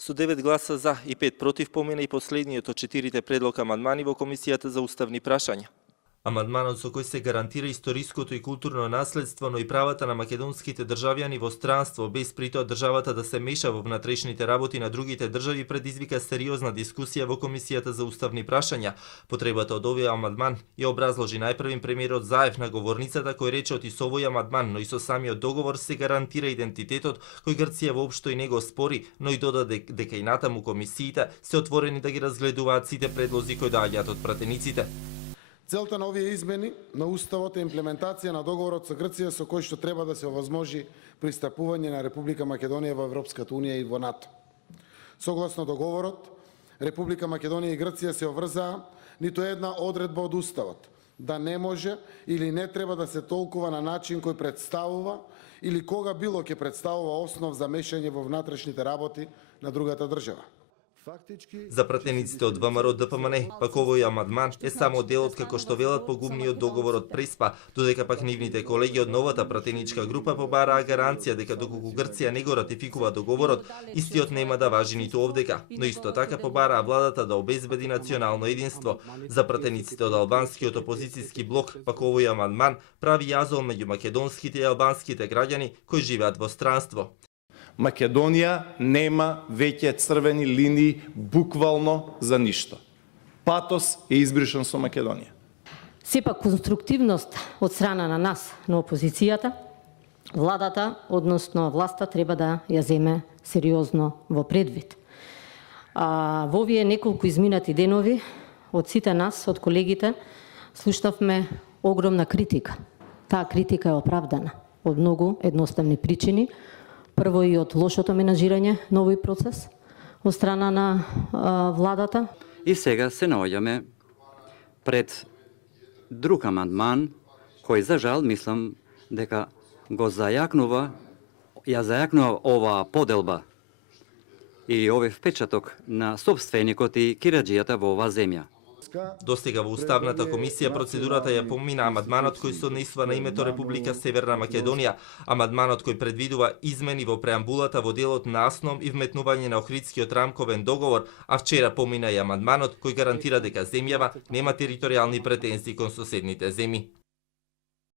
Со 9 гласа за и 5 против помина и последниот од 4 предлог амандмани во Комисијата за уставни прашања. Амандманот со кој се гарантира историското и културно наследство, но и правата на македонските државјани во странство, без притоа државата да се меша во внатрешните работи на другите држави, предизвика сериозна дискусија во Комисијата за уставни прашања. Потребата од овој амандман ја образложи најпрвим премиерот Заев на говорницата, кој рече оти со овој амандман, но и со самиот договор се гарантира идентитетот кој Грција воопшто и не го спори, но и додаде дека и натаму комисиите се отворени да ги разгледуваат сите предлози кои доаѓаат од пратениците. Целта на овие измени на Уставот е имплементација на договорот со Грција со кој што треба да се овозможи пристапување на Република Македонија во Европската унија и во НАТО. Согласно договорот, Република Македонија и Грција се обврзаа ниту една одредба од Уставот да не може или не треба да се толкува на начин кој представува или кога било ќе представува основ за мешање во внатрешните работи на другата држава. За пратениците од ВМРО ДПМН, пак овој амандман е само делот како што велат погубниот договор од Преспа, додека пак нивните колеги од новата пратеничка група побараа гаранција дека доколку Грција не го ратификува договорот, истиот нема да важи ниту овдека, но исто така побараа владата да обезбеди национално единство. За пратениците од албанскиот опозицијски блок, пак овој амандман прави јазол меѓу македонските и албанските граѓани кои живеат во странство. Македонија нема веќе црвени линии буквално за ништо. Патос е избришан со Македонија. Сепак конструктивност од страна на нас, на опозицијата, владата, односно власта, треба да ја земе сериозно во предвид. Во овие неколку изминати денови, од сите нас, од колегите, слушнавме огромна критика. Таа критика е оправдана од многу едноставни причини. Прво и од лошото менаџирање на овој процес од страна на владата. И сега се наоѓаме пред друг амандман кој за жал мислам дека го ја зајакнува оваа поделба и овој впечаток на собственикот и кираџијата во оваа земја. Достига во Уставната комисија процедурата ја помина амандманот кој се однесува на името Република Северна Македонија, амандманот кој предвидува измени во преамбулата во делот на АСНОМ и вметнување на Охридскиот рамковен договор, а вчера помина и амандманот кој гарантира дека земјава нема територијални претензии кон соседните земји.